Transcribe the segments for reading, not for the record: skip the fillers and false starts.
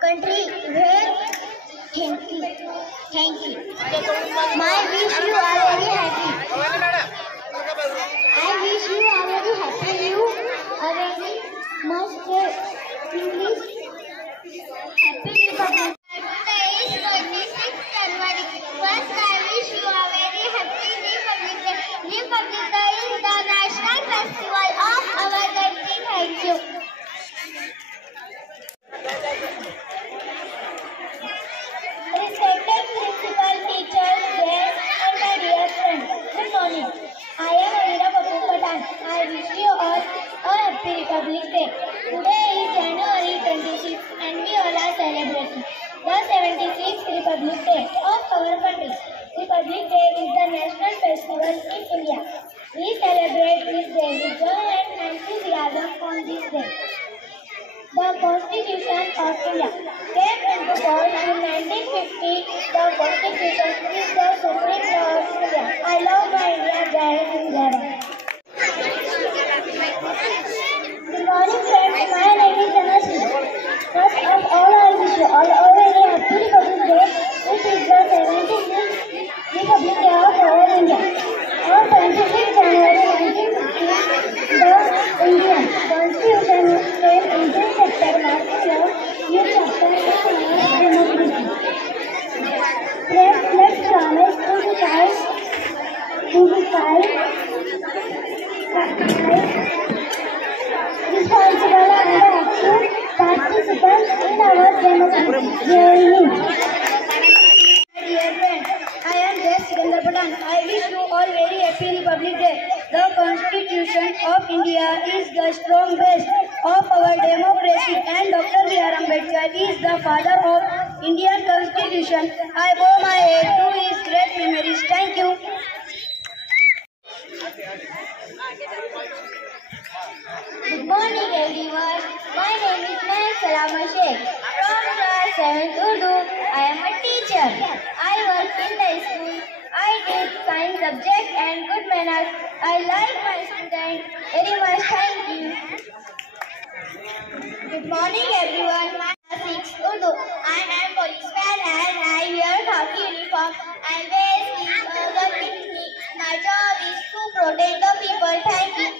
country where thank you. Thank you. My wish you are very happy. I wish you are very happy. You are very much English. Happy Republic. Today is 26th January. First, I wish you a very happy Republic Day. Republic Day is the national festival of our country. Thank you. Respected principal, teachers, guests, and my dear friends, good morning. I am Amira Babu Patan. I wish you all a happy Republic Day. Today is January 26th and we all are celebrating the 76th Republic Day of our country. Republic Day is the national festival in India. We celebrate this day with joy and enthusiasm on this day. The Constitution of India came into force in 1950. The Constitution is the supreme law of India. I love my India, Jai Hind, Jai Bharat. Good morning, friends. My name is Dhanasri. First of all, I wish you all a very happy Republic Day. It is the 76th Republic Day of our India. On 26th January 1950, the Indian Constitution came into effect, marking a new chapter in our democracy. Let's promise to be kind, responsible and active participants in our democracy. Jai Hind. Dear friends, I am Jai Sikandar Patan. I wish you all very happy Republic Day. The Constitution of India is the strong base of our democracy and Dr. B.R. Ambedkar is the father of Indian Constitution. I bow my head to his great memories. Thank you. Good morning everyone. My name is Mahek Salama Sheikh from class 7th Urdu. I am a teacher. I work in the school. I teach science subject and good manners. I like my students very much. Thank you. Good morning everyone. My class 6th Urdu. I am policeman and I wear khaki uniform and wear sleeveless bikini. My job is to protect the people. Thank you.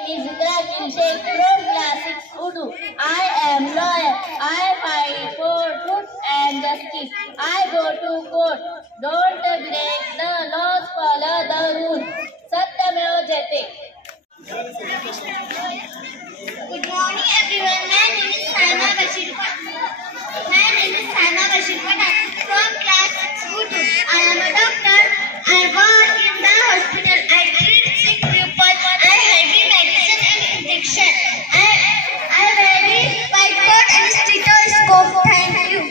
Is Ibrahim Sheikh from class 6 Urdu. I am lawyer. I fight for truth and justice. I go to court. Don't break the laws, follow the rules. Satyameva Jayate. Good morning everyone. My name is Saima Bashir Patan from class 6 Urdu. I am a doctor. I work in the hospital. I treat sick people. I heavy medicine and injection. I wear white coat and stethoscope. Thank you.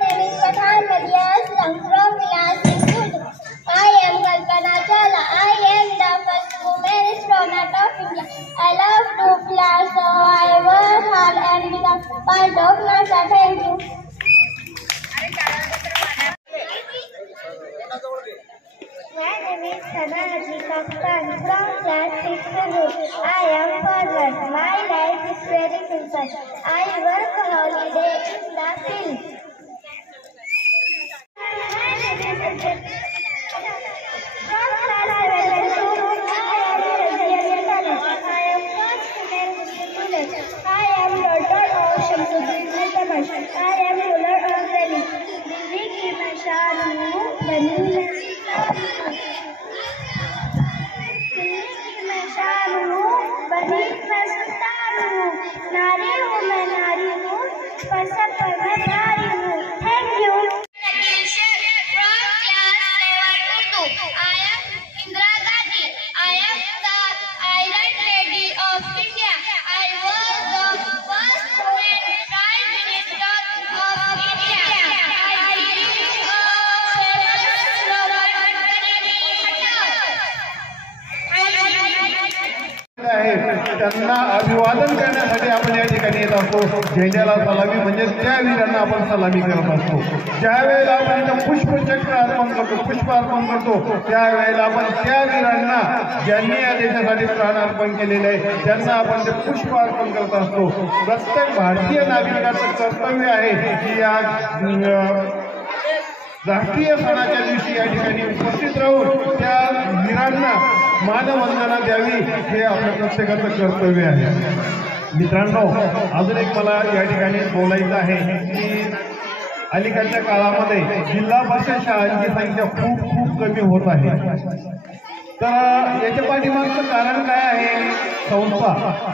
My name is Pathan Marias. I'm from class 6 Urdu. I am Kalpana Chawla. I am the first woman astronaut of India. I love to fly, so I work hard and become part of NASA. Thank you. My name is Sana Azika Khan from class 6 Urdu. I am forward. My life is very simple. I work holiday in the field. From class 7 Urdu, I am Razia Khan. I am first female student. I am daughter of Shamsuddin Al-Tamash. I am ruler of Delhi. Music ki mashanu bani Thank you. From class 7 Urdu. I am Indira Gandhi. I am the Iron Lady of India. I was the first woman Prime Minister of India. I teach a famous Robert Kennedy. त्यांना अभिवादन करण्यासाठी आपण या ठिकाणी येत असतो. झेंड्याला सलामी म्हणजे त्या वीरांना आपण सलामी करत असतो. ज्या वेळेला आपण इथं पुष्पचक्र अर्पण करतो, पुष्प अर्पण करतो, त्यावेळेला आपण त्या वीरांना ज्यांनी या देशासाठी प्राण अर्पण केलेले आहे त्यांना आपण ते पुष्प अर्पण करत असतो. प्रत्येक भारतीय नागरिकाचं कर्तव्य आहे की या राष्ट्रीय सणाच्या दिवशी या ठिकाणी उपस्थित राहून त्या वीरांना मानवंदना द्यावी हे आपल्या प्रत्येकाचं कर्तव्य आहे. मित्रांनो, अजून एक मला या ठिकाणी बोलायचं आहे की अलीकडच्या काळामध्ये जिल्हा परिषद शाळांची संख्या खूप खूप कमी होत आहे. तर याच्या पाठीमागचं कारण काय आहे? संस्था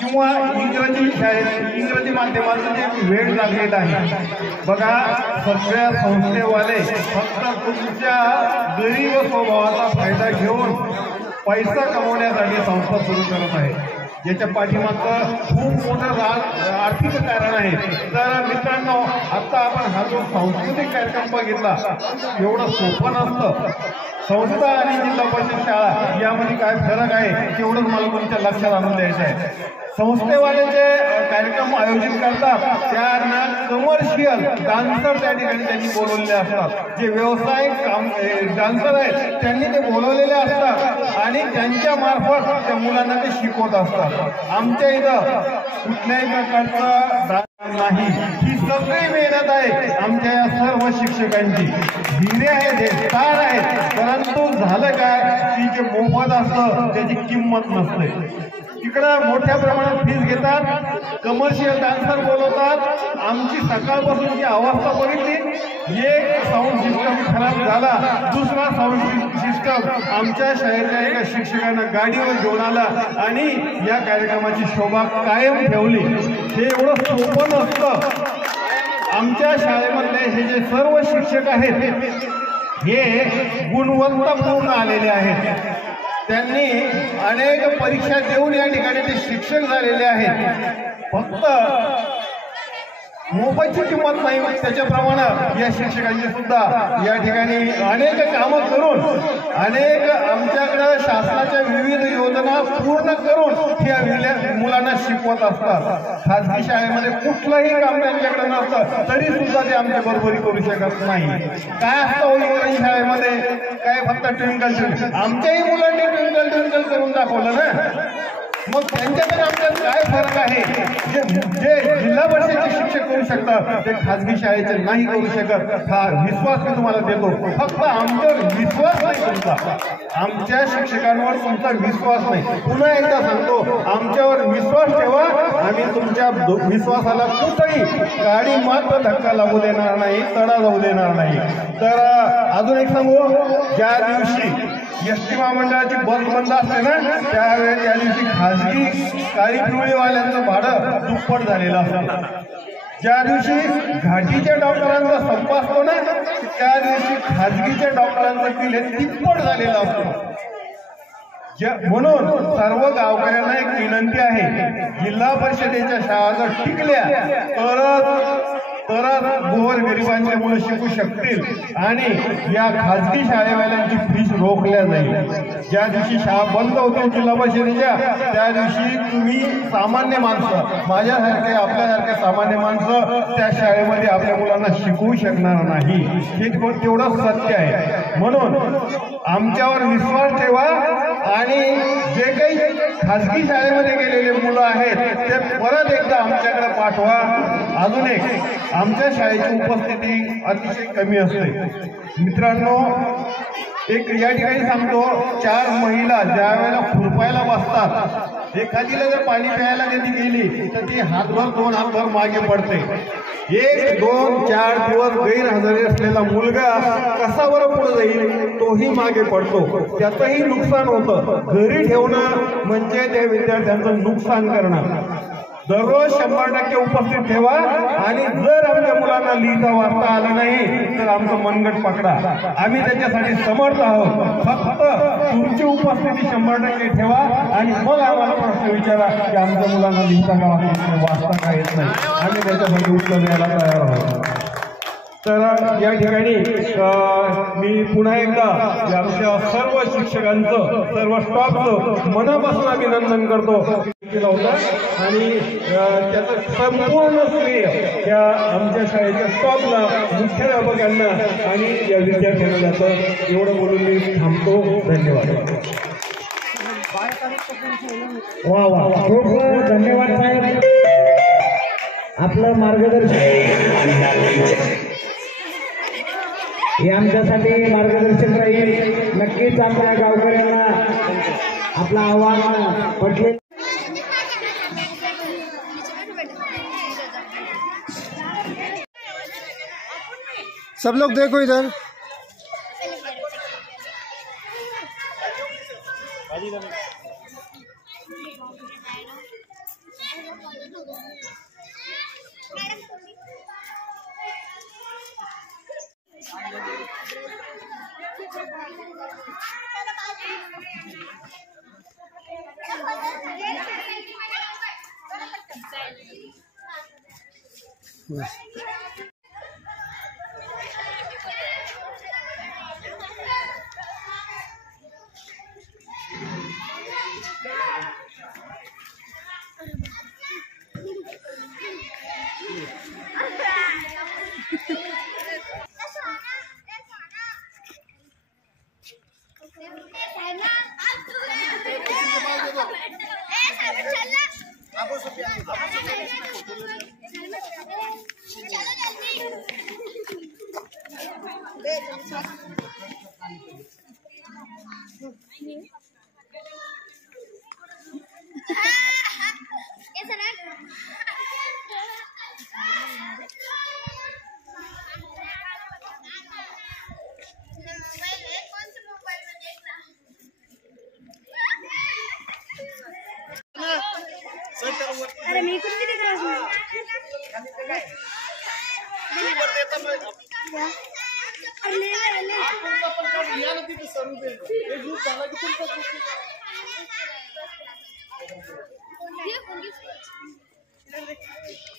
किंवा इंग्रजी शाळेत इंग्रजी माध्यमाचं जे वेळ लागलेला आहे. बघा, सगळ्या संस्थेवाले फक्त तुमच्या गरीब स्वभावाचा फायदा घेऊन पैसा कमवण्यासाठी संस्था सुरू करत आहे. याच्या पाठीमागचं खूप मोठं आर्थिक कारण आहे. तर मित्रांनो, आता आपण हा जो सांस्कृतिक कार्यक्रम बघितला, एवढं सोपं नसतं. संस्था आणि जिल्हा परिषद शाळा यामध्ये काय फरक आहे तेवढंच मला तुमच्या लक्षात आणून द्यायचं आहे. संस्थेवाले जे कार्यक्रम आयोजित करतात त्यांना कमर्शियल डान्सर त्या ठिकाणी त्यांनी बोलवलेले असतात. जे व्यावसायिक डान्सर आहेत त्यांनी ते बोलवलेले असतात आणि त्यांच्या मार्फत त्या मुलांना ते शिकवत असतात. आमच्या इथं कुठल्याही प्रकारचा नाही. ही सगळी मेहनत आहे आमच्या या सर्व शिक्षकांची. हिरे आहेत, हे स्टार आहेत, परंतु झालं काय की जे मोफत असतं त्याची किंमत नसते. इकडं मोठ्या प्रमाणात फीस घेतात, कमर्शियल डान्सर बोलवतात. आमची सकाळपासूनची अवस्था बघितली, एक साऊंड सिस्टम खराब झाला, दुसरा साऊंड सिस्टम आमच्या शाळेतल्या एका शिक्षकांना गाडीवर घेऊन आला आणि या कार्यक्रमाची शोभा कायम ठेवली. हे एवढं सोपं नसतं. आमच्या शाळेमधले हे जे सर्व शिक्षक आहेत हे गुणवत्तापूर्ण आलेले आहेत. त्यांनी अनेक परीक्षा देऊन या ठिकाणी ते शिक्षक झालेले आहेत. फक्त मोबाईलची किंमत नाही, त्याच्याप्रमाणे या शिक्षकांची सुद्धा या ठिकाणी अनेक कामं करून अनेक आमच्याकडे शासनाच्या विविध योजना पूर्ण करून या मुलांना शिकवत असतात. खाजगी शाळेमध्ये कुठलंही काम त्यांच्याकडे नसतं तरी सुद्धा ते आमच्या बरोबरी करू शकत नाही. काय असतं इंग्रजी शाळेमध्ये? काय फक्त ट्विंकल ट्विंकल. आमच्याही मुलांनी ट्विंकल ट्विंकल करून दाखवलं ना. मग त्यांच्याकडे आमच्यात काय फरक आहे? जे जिल्हा परिषदेचे शिक्षक करू शकतात ते खाजगी शाळेचे नाही करू शकत. हा विश्वास मी तुम्हाला देतो. फक्त आमच्यावर विश्वास नाही तुमचा, आमच्या शिक्षकांवर तुमचा विश्वास नाही. पुन्हा एकदा सांगतो, आमच्यावर विश्वास ठेवा. आम्ही तुमच्या विश्वासाला कुठेही गाडी मात्र धक्का लागू देणार नाही, तडा जाऊ देणार नाही. तर अजून एक सांगू, ज्या दिवशी एसटी महामंडळाची बस बंद असते ना त्यावेळेस त्या दिवशी खाजगी काळी पिवळीवाल्यांचं भाडं दुप्पट झालेलं असतं. ज्या दिवशी घाटीच्या डॉक्टरांचा संप असतो ना त्या दिवशी खाजगीच्या डॉक्टरांचं बिल हे तिप्पट झालेलं असतं. म्हणून सर्व गावकऱ्यांना एक विनंती आहे, जिल्हा परिषदेच्या शाळा जर टिकल्या तरच गोरगरिबांचे मुलं शिकू शकतील आणि या खाजगी शाळेवाल्यांची फीस रोखल्या जाईल. ज्या दिवशी शाळा बंद होतो जिल्हा परिषदेच्या त्या दिवशी तुम्ही सामान्य माणसं, माझ्यासारखे आपल्यासारखे सामान्य माणसं त्या शाळेमध्ये आपल्या मुलांना शिकवू शकणार नाही. हे तेवढं सत्य आहे. म्हणून आमच्यावर विश्वास ठेवा आणि जे काही खाजगी शाळेमध्ये गेलेले मुलं आहेत ते परत एकदा आमच्याकडे पाठवा. अजून एक, आमच्या शाळेची उपस्थिती अतिशय कमी असते. मित्रांनो, एक या ठिकाणी सांगतो, 4 महिला ज्या वेळेला खुरपायला बसतात, एखादीला जर पाणी प्यायला कधी गेली तर ती हातभर 2 हातभर मागे पडते. 1, 2, 4 दिवस गैरहजेरी असलेला मुलगा कसा बरं पुढे जाईल? तोही मागे पडतो. त्याचंही नुकसान होतं. घरी ठेवणं म्हणजे त्या विद्यार्थ्यांचं नुकसान करणं. दररोज 100% उपस्थित ठेवा आणि जर आमच्या मुलांना लिहिता वाचता आलं नाही तर आमचं मनगट पकडा. आम्ही त्याच्यासाठी समर्थ आहोत. फक्त तुमची उपस्थिती 100% ठेवा आणि मग आम्हाला प्रश्न विचारा की आमच्या मुलांना लिहिता का वाचता का येत नाही. आम्ही त्याच्यासाठी उत्तर द्यायला तयार आहोत. तर या ठिकाणी मी पुन्हा एकदा आमच्या सर्व शिक्षकांचं सर्व स्टॉफचं मनापासून अभिनंदन करतो केलं होतं आणि त्याचं संपूर्ण श्रेय त्या आमच्या शाळेच्या स्टॉफला मुख्याध्यापकांना आणि या विद्यार्थ्यांना जातं. एवढं बोलून मी थांबतो. धन्यवाद. वा वा, खूप धन्यवाद साहेब. आपलं मार्गदर्शन हे आमच्यासाठी मार्गदर्शक राहील. नक्कीच आपल्या गावकऱ्यांना आपलं आव्हान पटले. सब लोग देखो इधर. अरे मी कुछ दिख रहा हूँ. अरे ले.